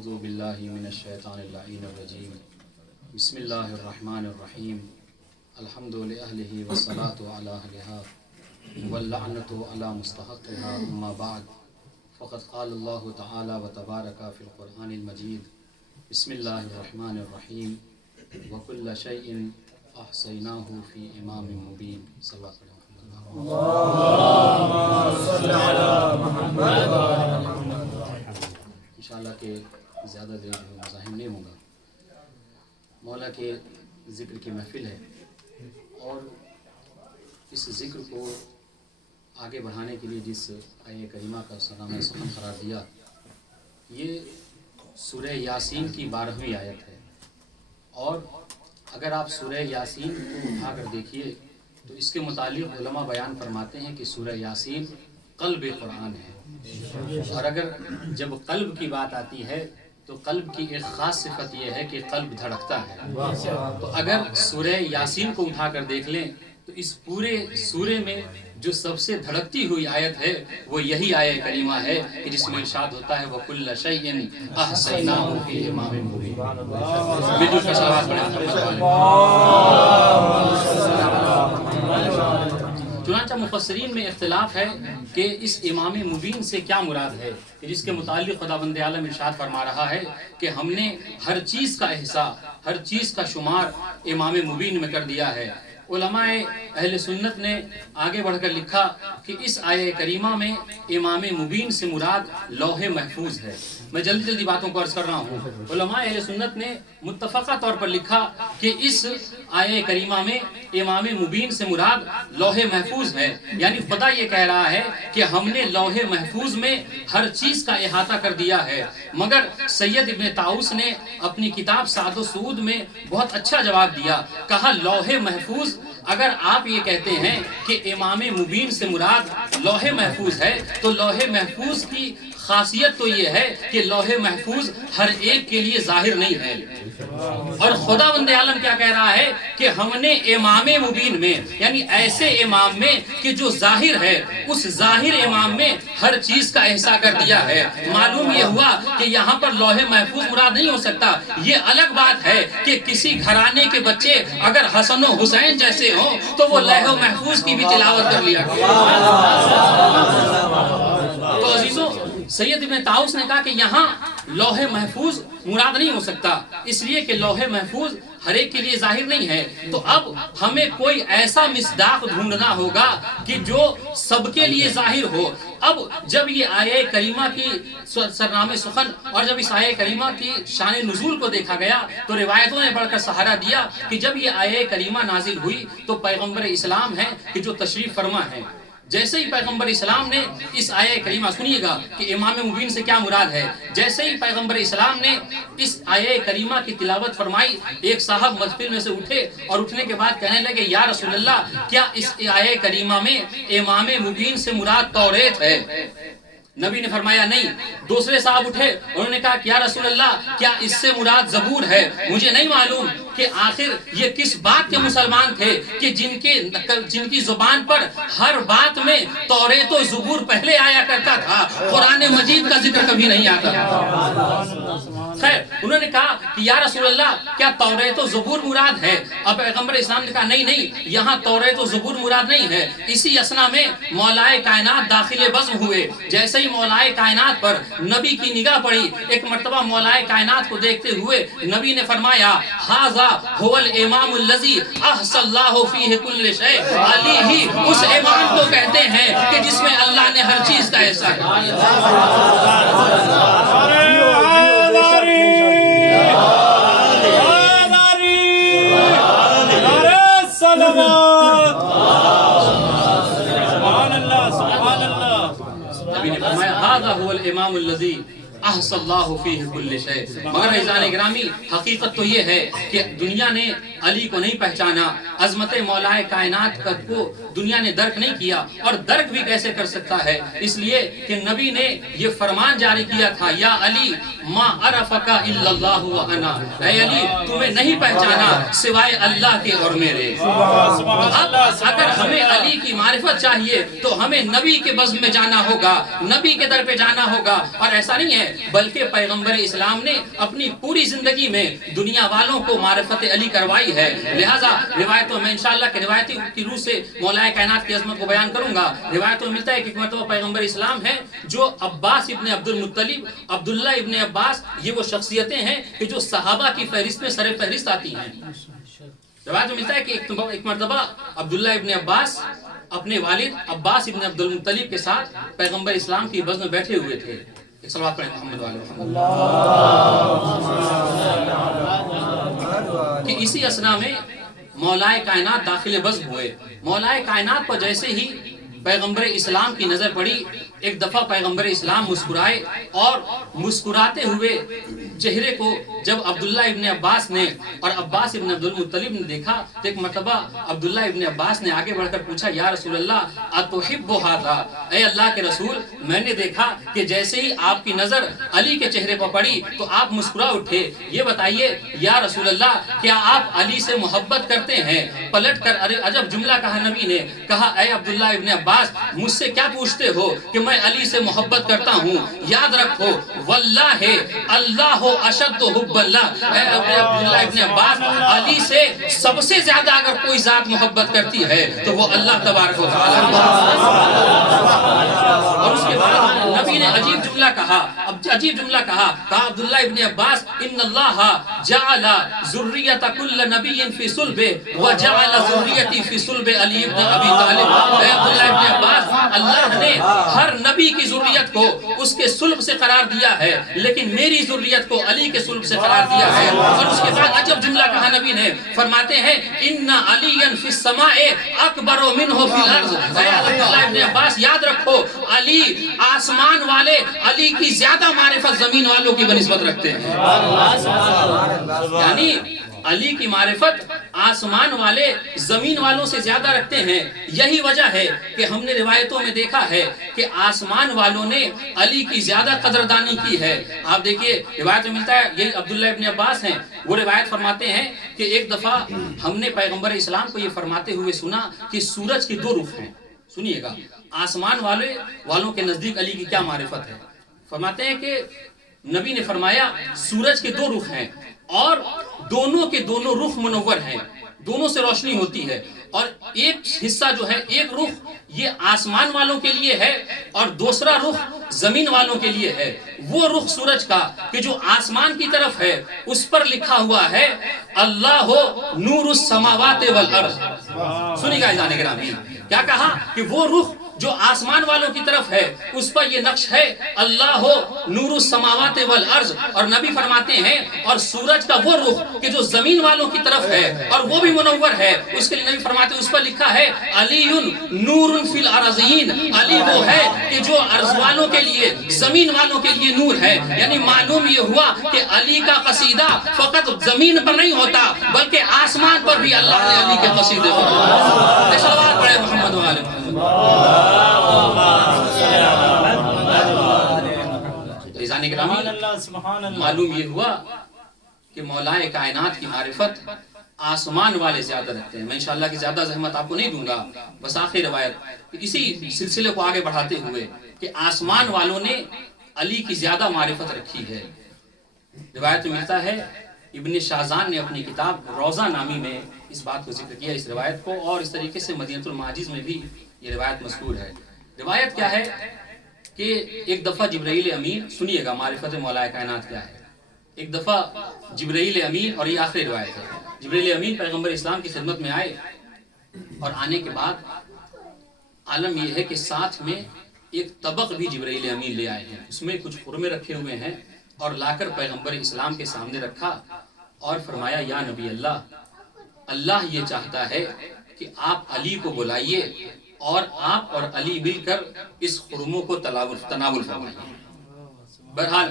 اعوذ باللہ من الشیطان اللعین الرجیم بسم اللہ الرحمن الرحیم الحمد لأہلہ والصلاة علی اہلہا واللعنۃ علی مستحقہا اما بعد فقد قال اللہ تعالی وتبارک فی القرآن المجید بسم اللہ الرحمن الرحیم وکل شیء احصیناہ فی امام مبین صلی اللہ علیہ وسلم۔ انشاءاللہ کہ زیادہ دیر مزاحم نہیں ہوں گا۔ مولا کے ذکر کی محفل ہے اور اس ذکر کو آگے بڑھانے کے لیے جس آیہ کریمہ کا سلام سخن قرار دیا، یہ سورہ یاسین کی 12ویں آیت ہے، اور اگر آپ سورہ یاسین کو اٹھا کر دیکھیے تو اس کے متعلق علماء بیان فرماتے ہیں کہ سورہ یاسین قلب قرآن ہے، اور اگر جب قلب کی بات آتی ہے تو قلب کی ایک خاص صفت یہ ہے کہ قلب دھڑکتا ہے۔ تو اگر سورہ یاسین کو اٹھا کر دیکھ لیں تو اس پورے سورے میں جو سب سے دھڑکتی ہوئی آیت ہے وہ یہی آیہ کریمہ ہے کہ جس میں ارشاد ہوتا ہے وَكُلَّ شَيْءٍ أَحْصَيْنَاهُ فِي إِمَامٍ مُبِينٍ۔ بالکل کشاوات بڑھا۔ چنانچہ مفسرین میں اختلاف ہے کہ اس امام مبین سے کیا مراد ہے، جس کے متعلق خداوند عالم ارشاد فرما رہا ہے کہ ہم نے ہر چیز کا احصاء، ہر چیز کا شمار امام مبین میں کر دیا ہے۔ علماء اہل سنت نے آگے بڑھ کر لکھا کہ اس آیہ کریمہ میں امام مبین سے مراد لوح محفوظ ہے۔ میں جلدی باتوں کو عرض کر رہا ہوں۔ علماء اہل سنت نے متفقہ طور پر لکھا کہ اس آیہ کریمہ میں امام مبین سے مراد لوح محفوظ ہے، یعنی خدا یہ کہہ رہا ہے کہ ہم نے لوح محفوظ میں ہر چیز کا احاطہ کر دیا ہے۔ مگر سید ابن طاؤس نے اپنی کتاب سعد و سعود میں بہت اچھا جواب دیا، کہا لوح محفوظ اگر آپ یہ کہتے ہیں کہ امام مبین سے مراد لوح محفوظ ہے تو لوح محفوظ کی خاصیت تو یہ ہے کہ لوح محفوظ ہر ایک کے لیے ظاہر نہیں ہے، اور خداوند عالم کیا کہہ رہا ہے کہ ہم نے امام مبین میں، یعنی ایسے امام میں کہ جو ظاہر ہے، اس ظاہر امام میں ہر چیز کا احصاء کر دیا ہے۔ معلوم یہ ہوا کہ یہاں پر لوح محفوظ مراد نہیں ہو سکتا۔ یہ الگ بات ہے کہ کسی گھرانے کے بچے اگر حسن و حسین جیسے ہوں تو وہ لوح محفوظ کی بھی تلاوت کر لیا کریں۔ تو عزیزوں، سید ابن طاؤس نے کہا کہ یہاں لوح محفوظ مراد نہیں ہو سکتا، اس لیے کہ لوح محفوظ ہر ایک کے لیے ظاہر نہیں ہے۔ تو اب ہمیں کوئی ایسا مصداق ڈھونڈنا ہوگا کہ جو سب کے لیے ظاہر ہو۔ اب جب یہ آیہ کریمہ کی سرنامے سخن اور جب اس آیہ کریمہ کی شان نزول کو دیکھا گیا تو روایتوں نے بڑھ کر سہارا دیا کہ جب یہ آیہ کریمہ نازل ہوئی تو پیغمبر اسلام ہیں کہ جو تشریف فرما ہیں، جیسے ہی پیغمبر اسلام نے اس آیہ کریمہ، سنیے گا کہ امام مبین سے کیا مراد ہے، جیسے ہی پیغمبر اسلام نے اس آیہ کریمہ کی تلاوت فرمائی، ایک صاحب محفل میں سے اٹھے اور اٹھنے کے بعد کہنے لگے یا رسول اللہ، کیا اس آیہ کریمہ میں امام مبین سے مراد توریت ہے؟ نبی نے فرمایا نہیں۔ دوسرے صاحب اٹھے، انہوں نے کہا کہ یا رسول اللہ، کیا اس سے مراد زبور ہے؟ مجھے نہیں معلوم کہ آخر یہ کس بات کے مسلمان تھے کہ جن کی زبان پر ہر بات میں توریت و زبور پہلے آیا کرتا تھا، قرآن مجید کا ذکر کبھی نہیں آتا۔ خیر، انہوں نے کہا کہ یا رسول اللہ، کیا توریت و زبور مراد ہے؟ اب پیغمبر اسلام نے کہا نہیں، یہاں توریت و زبور مراد نہیں ہے۔ اسی اسنا میں مولائے کائنات داخل بزم ہوئے، جیسے ہی مولائے کائنات پر نبی کی نگاہ پڑی، ایک مرتبہ مولائے کائنات کو دیکھتے ہوئے نبی نے فرمایا ھذا هو الامام الذی احصى اللہ فیہ کل شیء۔ علی ہی اس امام کو کہتے ہیں کہ جس میں اللہ نے ہر چیز کا احصاء هذا هو الامام الذي احصى اللہ فیہ کل شیء۔ مگر عزیزان گرامی، حقیقت تو یہ ہے کہ دنیا نے علی کو نہیں پہچانا، عظمت مولا کائنات کو دنیا نے درک نہیں کیا، اور درک بھی کیسے کر سکتا ہے؟ اس لیے کہ نبی نے یہ فرمان جاری کیا تھا، یا علی ما عرفک الا اللہ وانا، اے علی تمہیں نہیں پہچانا سوائے اللہ کے اور میرے۔ اب اگر ہمیں علی کی معرفت چاہیے تو ہمیں نبی کے بزم میں جانا ہوگا، نبی کے در پہ جانا ہوگا، اور ایسا نہیں ہے بلکہ پیغمبر اسلام نے اپنی پوری زندگی میں دنیا والوں کو معرفت علی کروائی ہے. لہٰذا روایتوں میں انشاءاللہ کہ روایتی کی روح سے مولا کائنات کی عظمت کو بیان کروں گا. روایتوں میں ملتا ہے کہ مرتبہ پیغمبر اسلام ہے جو عباس ابن عبد المطلب، عبداللہ ابن عباس، یہ وہ شخصیتیں ہیں کہ جو صحابہ کی فہرست میں سر فہرست آتی ہیں. روایت میں ملتا ہے کہ ایک مرتبہ عبداللہ ابن عباس اپنے والد عباس ابن عبد المطلب کے ساتھ پیغمبر اسلام کی بزم میں بیٹھے ہوئے تھے. ایک صلوات پڑھیں محمد والے محمد. کہ اسی اسنا میں مولا کائنات داخل بزم ہوئے. مولا کائنات پر جیسے ہی پیغمبر اسلام کی نظر پڑی، ایک دفعہ پیغمبر اسلام مسکرائے اور مسکراتے ہوئے چہرے کو جب عبداللہ ابن عباس نے اور عباس ابن عبد المطلب نے دیکھا تو ایک مرتبہ عبداللہ ابن عباس نے آگے بڑھ کر پوچھا، یا رسول اللہ اتحب ھذا، اے اللہ کے رسول میں نے دیکھا کہ جیسے ہی آپ کی نظر علی کے چہرے پر پڑی تو آپ مسکرا اٹھے، یہ بتائیے یا رسول اللہ کیا آپ علی سے محبت کرتے ہیں؟ پلٹ کر ارے عجب جملہ کہا نبی نے، کہا اے عبداللہ ابن عباس مجھ سے کیا پوچھتے ہو کہ میں علی سے محبت کرتا ہوں؟ یاد رکھو واللہ اللہ اشد حب اللہ، اے عبداللہ ابن عباس علی سے سب سے زیادہ اگر کوئی ذات محبت کرتی ہے تو وہ اللہ تبارک و تعالی. اور اس کے بعد نبی نے عجیب جملہ کہا، کہا عبداللہ ابن عباس ان اللہ جعل ذریۃ کل نبی فی صلبہ وجعل ذریتی فی صلب علی ابن ابی طالب. اے عبداللہ ابن عباس اللہ نے ہر نبی کی ذریت کو اس کے صلب سے قرار دیا ہے، لیکن میری ذریت کو علی کے صلب سے قرار دیا ہے. اور اس کے بعد عجب جملہ کہا نبی نے، فرماتے ہیں ان علی فی السماء اکبر منہ فی الارض. اے عبداللہ ابن عباس یاد رکھو علی آسمان والے علی کی زیادہ معرفت زمین والوں کی بنسبت رکھتے ہیں. یعنی علی کی معرفت آسمان والے زمین والوں سے زیادہ رکھتے ہیں. یہی وجہ ہے کہ ہم نے روایتوں میں دیکھا ہے کہ آسمان والوں نے علی کی زیادہ قدردانی کی ہے. آپ دیکھیے روایت میں ملتا ہے، یہ عبداللہ ابن عباس ہیں، وہ روایت فرماتے ہیں کہ ایک دفعہ ہم نے پیغمبر اسلام کو یہ فرماتے ہوئے سنا کہ سورج کی دو رخ ہیں. سنیے گا آسمان والوں کے نزدیک علی کی کیا معرفت ہے. فرماتے ہیں کہ نبی نے فرمایا سورج کے دو رخ ہیں اور دونوں کے دونوں رخ منور ہیں، دونوں سے روشنی ہوتی ہے، اور ایک حصہ جو ہے ایک رخ یہ آسمان والوں کے لیے ہے اور دوسرا رخ زمین والوں کے لیے ہے. وہ رخ سورج کا کہ جو آسمان کی طرف ہے اس پر لکھا ہوا ہے اللہ نور السماوات والارض. سنی گا اذان گرامی، کیا کہا کہ وہ رخ جو آسمان والوں کی طرف ہے اس پر یہ نقش ہے اللہ نور السماوات والارض. اور نبی فرماتے ہیں اور سورج کا وہ رخ کہ جو زمین والوں کی طرف ہے اور وہ بھی منور ہے، اس کے لیے نبی فرماتے ہیں اس پر لکھا ہے علی نور فی الارضین. علی وہ ہے کہ جو ارض والوں کے لیے زمین والوں کے لیے نور ہے. یعنی معلوم یہ ہوا کہ علی کا قصیدہ فقط زمین پر نہیں ہوتا بلکہ آسمان پر بھی اللہ نے علی کے قصیدے پر. صلوات پڑھے محمد و آل محمد. معلوم یہ ہوا کہ مولا کائنات کی معرفت آسمان والے زیادہ رکھتے ہیں. میں انشاءاللہ کی زیادہ زحمت آپ کو نہیں دوں گا، بس آخری روایت اسی سلسلے کو آگے بڑھاتے ہوئے کہ آسمان والوں نے علی کی زیادہ معرفت رکھی ہے. روایت میں ملتا ہے ابن شاہزان نے اپنی کتاب روضہ نامی میں اس بات کو ذکر کیا، اس روایت کو، اور اس طریقے سے مدینۃ المعاجز میں بھی یہ روایت مذکور ہے. روایت کیا ہے کہ ایک دفعہ جبرائیل امین، سنیے گا معرفت مولا کائنات کیا ہے. ایک دفعہ جبرائیل امین، اور یہ آخری روایت ہے، جبرائیل امین پیغمبر اسلام کی خدمت میں آئے اور آنے کے بعد عالم یہ ہے کہ ساتھ میں ایک طبق بھی جبرائیل امین لے آئے ہیں. اس میں کچھ خرمے رکھے ہوئے ہیں اور لا کر پیغمبر اسلام کے سامنے رکھا اور فرمایا یا نبی اللہ یہ چاہتا ہے کہ آپ علی کو بلائیے اور آپ اور علی مل کر اس خرموں کو تناول فرمائیے. بہرحال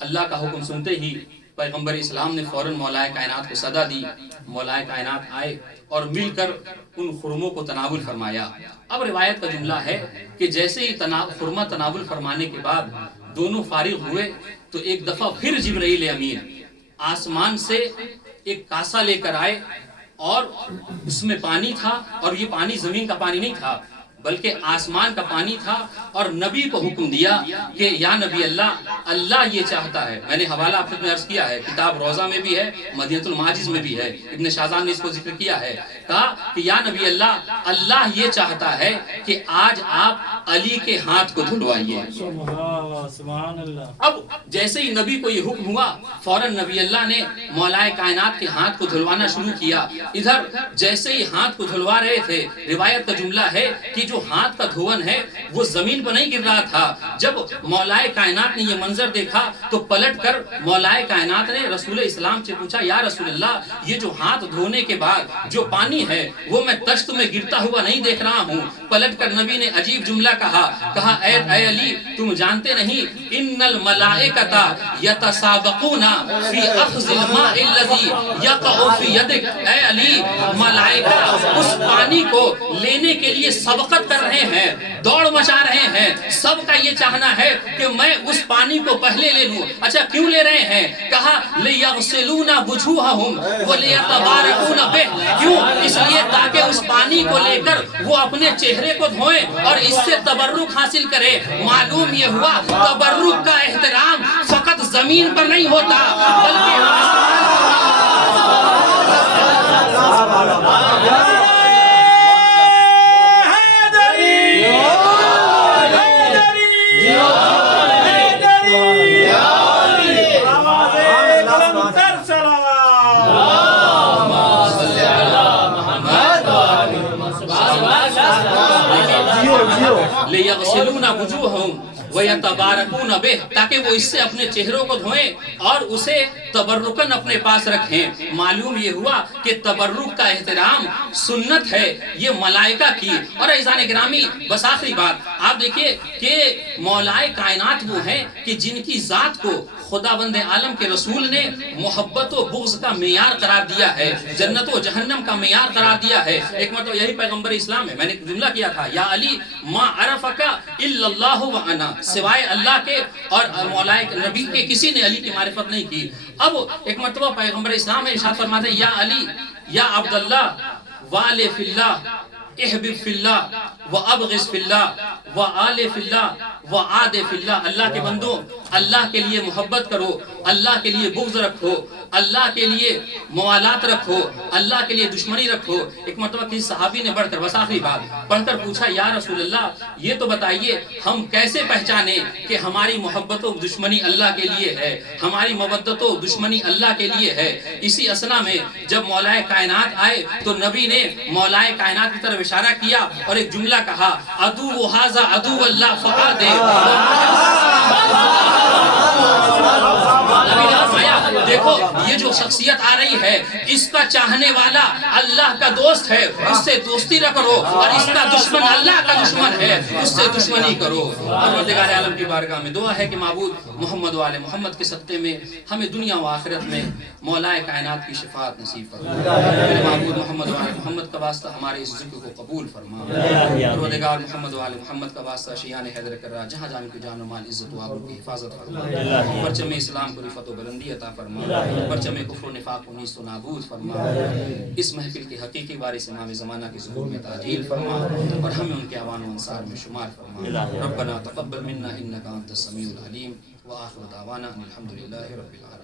اللہ کا حکم سنتے ہی پیغمبر اسلام نے فوراً مولا کائنات کو صدا دی. مولا کائنات آئے اور مل کر ان خرموں کو تناول فرمایا. اب روایت کا جملہ ہے کہ جیسے ہی خرمہ تناول فرمانے کے بعد دونوں فارغ ہوئے تو ایک دفعہ پھر جبرائیل امین آسمان سے ایک کاسا لے کر آئے اور اس میں پانی تھا، اور یہ پانی زمین کا پانی نہیں تھا بلکہ آسمان کا پانی تھا، اور نبی کو حکم دیا کہ یا نبی اللہ یہ چاہتا ہے. میں نے حوالہ آپ نے عرض کیا ہے، کتاب روضہ میں بھی ہے، مدینۃ المعاجز میں بھی ہے، ابن شاذان نے اس کو ذکر کیا ہے. کہا کہ یا نبی اللہ یہ چاہتا ہے کہ آج آپ علی کے ہاتھ کو دھلوائیے. سبحان اللہ. اب جیسے ہی نبی کو یہ حکم ہوا، فوراً نبی اللہ نے مولا کائنات کے ہاتھ کو دھلوانا شروع کیا. ادھر جیسے ہی ہاتھ کو دھلوا رہے تھے، روایت کا جملہ ہے کہ جو ہاتھ کا دھون ہے وہ زمین پر نہیں گر رہا تھا. جب مولا کائنات نے یہ منظر دیکھا تو پلٹ کر مولا کائنات نے رسول اسلام سے پوچھا، یا رسول اللہ یہ جو ہاتھ دھونے کے بعد جو پانی ہے وہ میں تشت میں گرتا ہوا نہیں دیکھ رہا ہوں. پلٹ کر نبی نے عجیب جملہ کہا اے علی تم جانتے نہیں، ان الملائکۃ یتسابقون فی اخذ الماء الذی یقع فی یدک. اے علی ملائکہ اس پانی کو لینے کے لیے سبقت کر رہے ہیں، دوڑ مچا رہے ہیں. سب کا یہ چاہنا ہے کہ میں اس پانی کو پہلے لے لوں. اچھا کیوں لے رہے ہیں؟ کہا لیغسلون وجوہہم ولیتبارکون بہ. کیوں؟ اس لیے تاکہ اس پانی کو لے کر وہ اپنے چہرے کو دھوئیں اور اس سے تبرک حاصل کرے. معلوم یہ ہوا تبرک کا احترام فقط زمین پر نہیں ہوتا بلکہ لیغسلون وجوہہم ویتبارکون بہ، تاکہ وہ اس سے اپنے چہروں کو دھوئیں اور اسے تبرکن اپنے پاس رکھیں. معلوم یہ ہوا کہ تبرک کا احترام سنت ہے یہ ملائکہ کی. اور عزیزان گرامی بس آخری بات آپ دیکھیے کہ مولائے کائنات وہ ہیں کہ جن کی ذات کو خدا بند عالم کے رسول نے محبت و بغض کا معیار قرار دیا ہے، جنت و جہنم کا معیار قرار دیا ہے. ایک مرتبہ یہی پیغمبر اسلام ہے، میں نے جملہ کیا تھا، یا علی ما عرفک الا اللہ وانا، سوائے اللہ کے اور مولا نبی کے کسی نے علی کی معرفت نہیں کی. اب ایک مرتبہ پیغمبر اسلام ہے ارشاد فرماتے ہیں، یا علی یا عبداللہ والے فی اللہ احبب فی اللہ وابغض فی اللہ وآل فی اللہ وعاد فی اللہ. اللہ کے بندوں اللہ کے لیے محبت کرو، اللہ کے لیے بغض رکھو، اللہ کے لیے موالات رکھو، اللہ کے لیے دشمنی رکھو. ایک مرتبہ کسی صحابی نے بڑھ کر بس آخری بات پڑھ کر پوچھا، یا رسول اللہ یہ تو بتائیے ہم کیسے پہچانے کہ ہماری محبت و دشمنی اللہ کے لیے ہے، ہماری مودت و دشمنی اللہ کے لیے ہے. اسی اسنا میں جب مولا کائنات آئے تو نبی نے مولا کائنات کی طرف اشارہ کیا اور ایک جملہ کہا، عدو ھذا عدو اللہ فعاد. دیکھو یہ جو شخصیت آ رہی ہے اس کا چاہنے والا اللہ کا دوست ہے، اس سے دوستی نہ کرو، اور اس کا دشمن اللہ کا دشمن ہے، اس سے دشمنی کرو. پروردگار عالم کی بارگاہ میں دعا ہے کہ معبود محمد و آل محمد کے صدقے میں ہمیں دنیا و آخرت میں مولا کائنات کی شفاعت نصیب فرما. میرے معبود محمد و آل محمد کا واسطہ ہمارے اس ذکر کو قبول فرما. پروردگار محمد و آل محمد کا واسطہ شیعان حیدر کرا جہاں جہاں کی جان و مال عزت و آبرو کی حفاظت فرما. پرچم اسلام کو رفعت و بلندی عطا فرما، پرچم کفر و نفاق کو نیست و نابود فرما. اس محفل کے حقیقی وارث امام زمانہ کی ظہور میں تعجیل فرما اور ہمیں ان کے اعوان و انصار میں شمار فرما. ربنا تقبل منا انک انت السمیع العلیم وآخر دعوانا الحمد للہ رب العالمین.